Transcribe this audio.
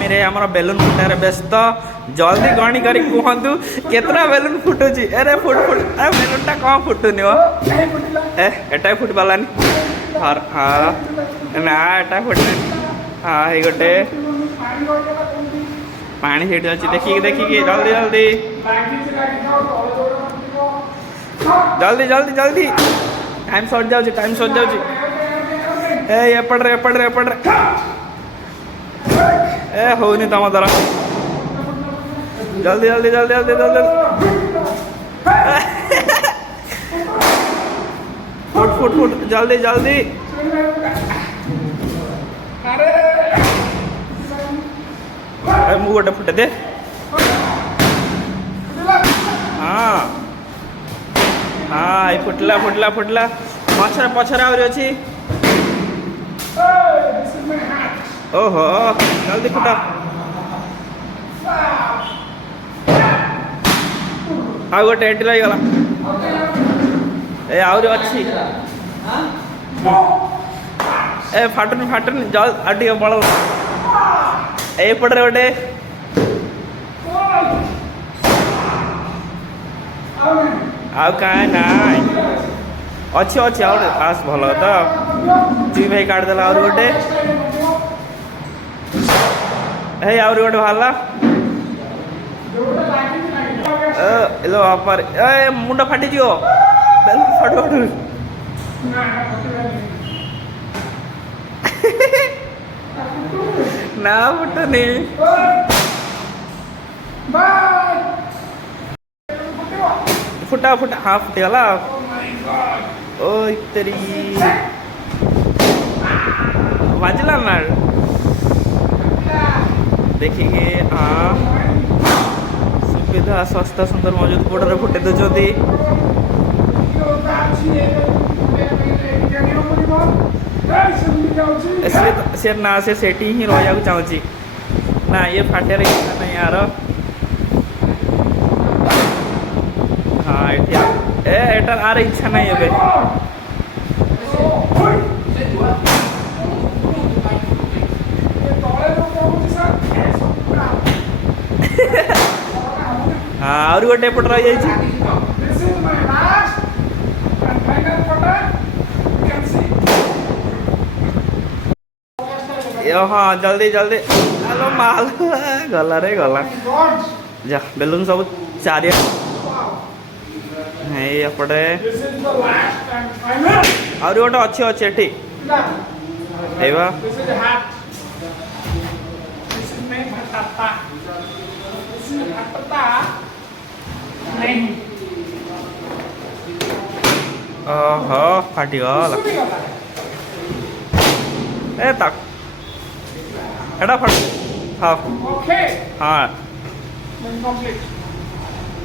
मेरे आमर balloon footer व्यस्त जल्दी गणी कर कहतु केतना बेलून फुटुची अरे फुट फुट अरे बेलूनटा कौन फुटुनि एटा फुट पालानी हाँ ना एटा फुटनी हाँ ये गोटे पानी सेठी अच्छी देखिए देखिए जल्दी जल्दी जल्दी जल्दी जल्दी टाइम सट जाऊँ टाइम सट जाऊँ एपटे एपटे एपटे ए होनी तुम द्वारा जल्दी जल्दी जल्दी जल्दी जल्दी फुट फुट फुट जल्दी जल्दी मु गोटे फुटे दे हाँ हाँ ये फुटला फुटला फुटला पछर पछर आहरी अच्छी ओहो जल्दी फुटा आ गोटे एंटी लग ए आहरी अच्छी ए फाटुनी फाटुनी जल आटे बड़ एपटे गोटे आउ कहीं ना अच्छी अच्छी आउ फास्ट भल तो जी भाई काटदेला आउ गोटे है आउ गोटे बाहर एलो बापर ए मुंड फाटी जो फट फट ना फुटनी फुटा फुटा हाँ फुटगला ओ तेरी बाजला ना देखिए हाँ सुविधा सस्ता सुंदर मौजूद गोड़े फुटे दौरान से ना से ही रहा चाहूँगी ना ये फाटे इच्छा नहीं यार हाँ एटा आर इच्छा नहीं है हाँ और गोटे एपट रही हाँ जल्दी जल्दी हेलो माल गला रे गला जा बेलून सब चार एपटे और गोटे अच्छी अच्छे एटी ओहो फाटीगला ए तक एटा फट हाँ हाँ